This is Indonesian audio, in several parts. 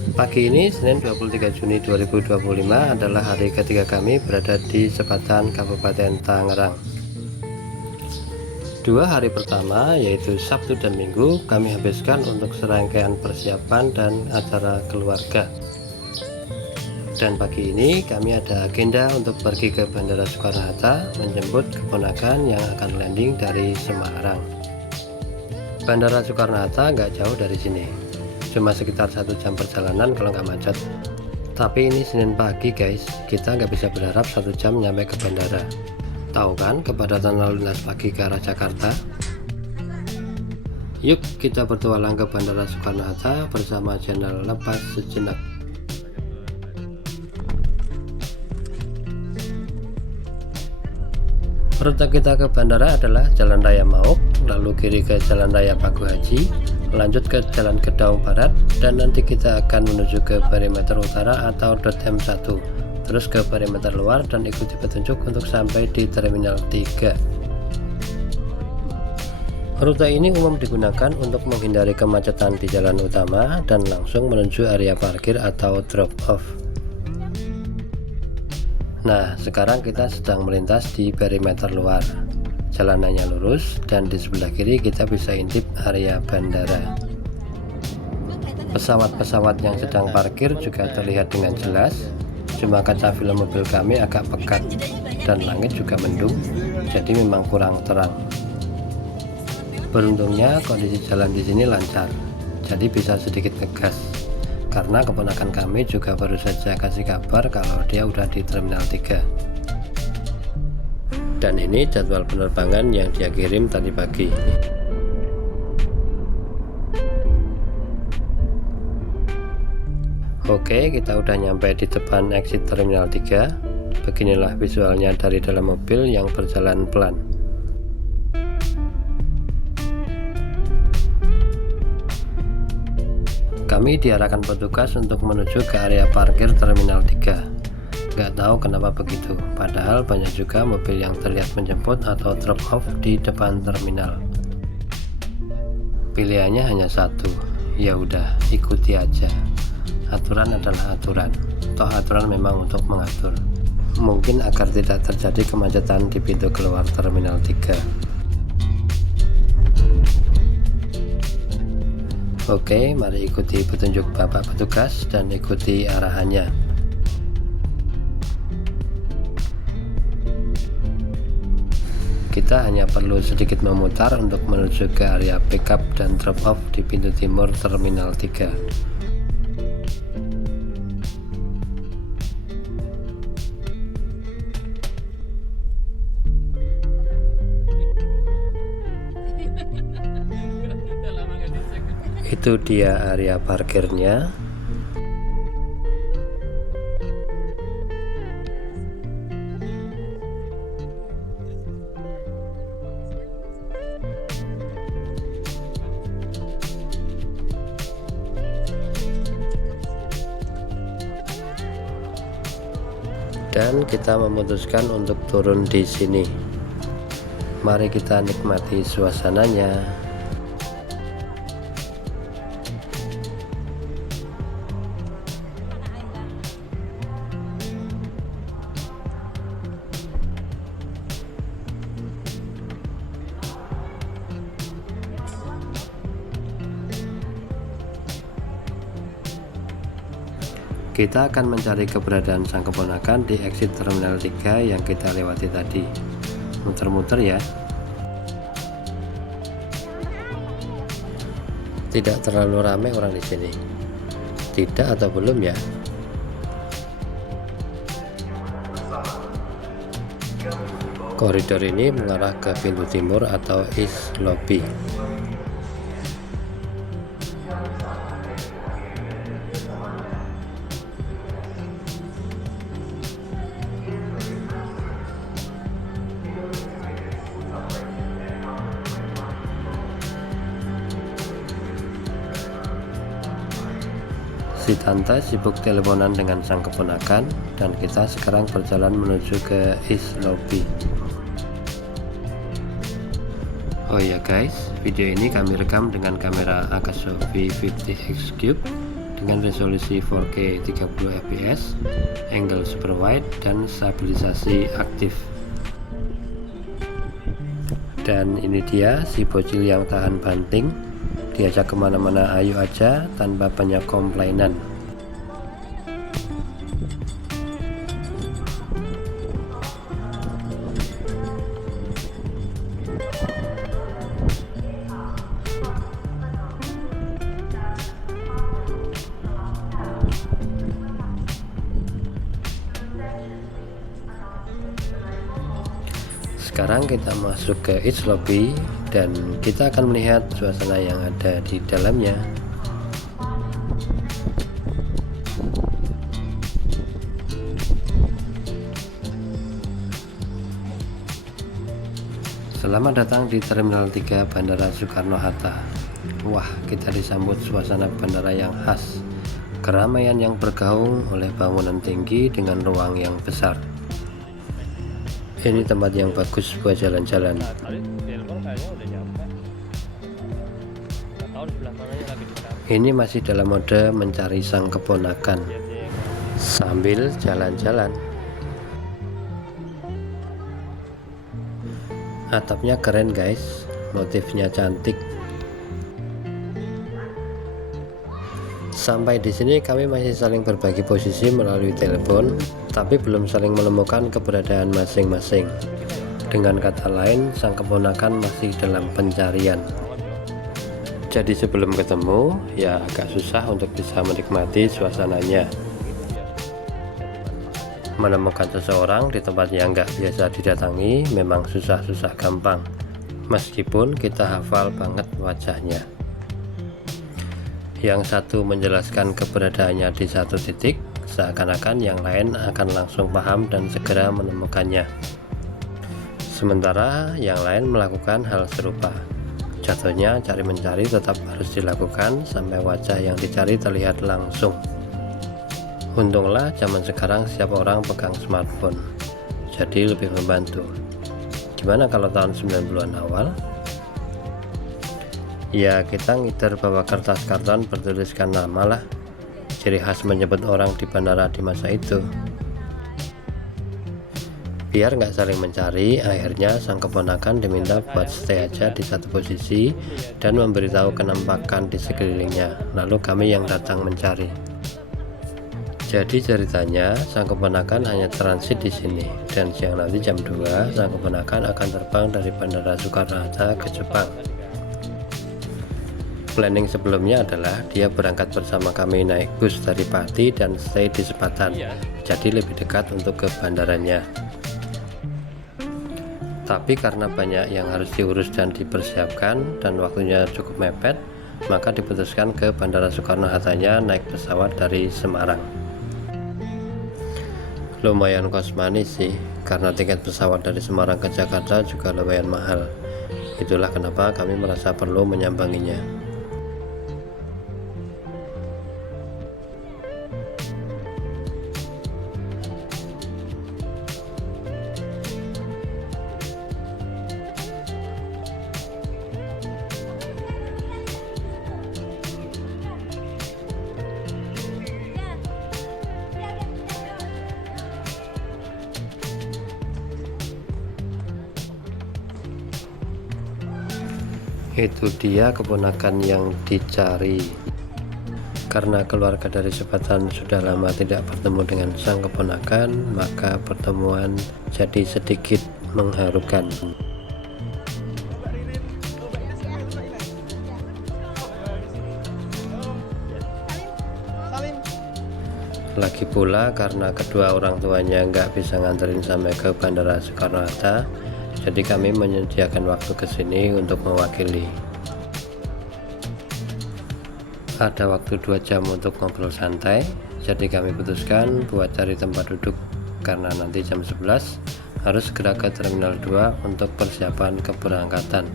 Pagi ini Senin 23 Juni 2025 adalah hari ketiga kami berada di Sebatan Kabupaten Tangerang. 2 hari pertama yaitu Sabtu dan Minggu kami habiskan untuk serangkaian persiapan dan acara keluarga. Dan pagi ini kami ada agenda untuk pergi ke Bandara Soekarno-Hatta menjemput keponakan yang akan landing dari Semarang. Bandara Soekarno-Hatta nggak jauh dari sini, cuma sekitar 1 jam perjalanan kalau nggak macet. Tapi ini Senin pagi guys, kita nggak bisa berharap 1 jam nyampe ke bandara. Tahu kan kepadatan lalu lintas pagi ke arah Jakarta? Yuk kita bertualang ke Bandara Soekarno-Hatta bersama channel Lepas Sejenak. Rute kita ke bandara adalah Jalan Raya Mauk, lalu kiri ke Jalan Raya Paku Haji, lanjut ke Jalan Gedong Barat, dan nanti kita akan menuju ke perimeter utara atau .M1, terus ke perimeter luar dan ikuti petunjuk untuk sampai di Terminal 3. Rute ini umum digunakan untuk menghindari kemacetan di jalan utama dan langsung menuju area parkir atau drop off. Nah, sekarang kita sedang melintas di perimeter luar. Jalanannya lurus dan di sebelah kiri kita bisa intip area bandara. Pesawat-pesawat yang sedang parkir juga terlihat dengan jelas, cuma kaca film mobil kami agak pekat dan langit juga mendung, jadi memang kurang terang. Beruntungnya kondisi jalan di sini lancar, jadi bisa sedikit ngegas. Karena keponakan kami juga baru saja kasih kabar kalau dia udah di Terminal 3. Dan ini jadwal penerbangan yang dia kirim tadi pagi. Oke, kita udah nyampe di depan exit Terminal 3. Beginilah visualnya dari dalam mobil yang berjalan pelan. Kami diarahkan petugas untuk menuju ke area parkir Terminal 3. Gak tahu kenapa begitu, padahal banyak juga mobil yang terlihat menjemput atau drop off di depan terminal. Pilihannya hanya satu, ya udah ikuti aja. Aturan adalah aturan, toh aturan memang untuk mengatur. Mungkin agar tidak terjadi kemacetan di pintu keluar Terminal 3. Oke, mari ikuti petunjuk Bapak petugas dan ikuti arahannya. Kita hanya perlu sedikit memutar untuk menuju ke area pickup dan drop off di pintu timur Terminal 3. Itu dia area parkirnya. Dan kita memutuskan untuk turun di sini. Mari kita nikmati suasananya. Kita akan mencari keberadaan sang keponakan di exit Terminal 3 yang kita lewati tadi. Muter-muter ya. Tidak terlalu ramai orang di sini. Tidak atau belum ya? Koridor ini mengarah ke pintu timur atau East Lobby. Si tante sibuk teleponan dengan sang keponakan dan kita sekarang berjalan menuju ke East Lobby. Oh ya guys, video ini kami rekam dengan kamera Akaso V50X Cube dengan resolusi 4K 30 fps, angle super wide, dan stabilisasi aktif. Dan ini dia si bocil yang tahan banting, diajak kemana-mana ayo aja tanpa banyak komplainan. Sekarang kita masuk ke It's Lobby dan kita akan melihat suasana yang ada di dalamnya. Selamat datang di Terminal 3 Bandara Soekarno-Hatta. Wah, kita disambut suasana bandara yang khas, keramaian yang bergaung oleh bangunan tinggi dengan ruang yang besar. Ini tempat yang bagus buat jalan-jalan. Ini masih dalam mode mencari sang keponakan sambil jalan-jalan. Atapnya keren guys, motifnya cantik. Sampai di sini kami masih saling berbagi posisi melalui telepon, tapi belum saling menemukan keberadaan masing-masing. Dengan kata lain, sang keponakan masih dalam pencarian. Jadi sebelum ketemu, ya agak susah untuk bisa menikmati suasananya. Menemukan seseorang di tempat yang nggak biasa didatangi memang susah-susah gampang, meskipun kita hafal banget wajahnya. Yang satu menjelaskan keberadaannya di satu titik, seakan-akan yang lain akan langsung paham dan segera menemukannya. Sementara yang lain melakukan hal serupa. Jatuhnya cari mencari tetap harus dilakukan sampai wajah yang dicari terlihat langsung. Untunglah zaman sekarang setiap orang pegang smartphone, jadi lebih membantu. Gimana kalau tahun 90-an awal? Ya kita ngider bawa kertas karton bertuliskan nama lah, ciri khas menyebut orang di bandara di masa itu. Biar nggak saling mencari, akhirnya sang keponakan diminta buat stay aja di satu posisi dan memberitahu kenampakan di sekelilingnya, lalu kami yang datang mencari. Jadi ceritanya sang keponakan hanya transit di sini, dan siang nanti jam 2 sang keponakan akan terbang dari Bandara Soekarno-Hatta ke Jepang. Planning sebelumnya adalah dia berangkat bersama kami naik bus dari Pati dan stay di Sepatan, jadi lebih dekat untuk ke bandaranya. Tapi karena banyak yang harus diurus dan dipersiapkan dan waktunya cukup mepet, maka diputuskan ke Bandara Soekarno-Hattanya naik pesawat dari Semarang. Lumayan kos manis sih, karena tiket pesawat dari Semarang ke Jakarta juga lumayan mahal. Itulah kenapa kami merasa perlu menyambanginya. Itu dia keponakan yang dicari. Karena keluarga dari Sepatan sudah lama tidak bertemu dengan sang keponakan, maka pertemuan jadi sedikit mengharukan. Lagi pula karena kedua orang tuanya nggak bisa nganterin sampai ke Bandara Soekarno-Hatta, jadi kami menyediakan waktu ke sini untuk mewakili. Ada waktu 2 jam untuk ngobrol santai, jadi kami putuskan buat cari tempat duduk karena nanti jam 11 harus segera ke Terminal 2 untuk persiapan keberangkatan.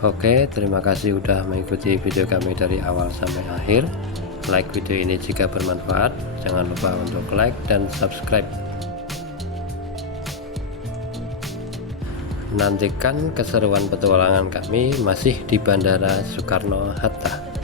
Oke, terima kasih udah mengikuti video kami dari awal sampai akhir. Like video ini jika bermanfaat, jangan lupa untuk like dan subscribe. Nantikan keseruan petualangan kami masih di Bandara Soekarno-Hatta.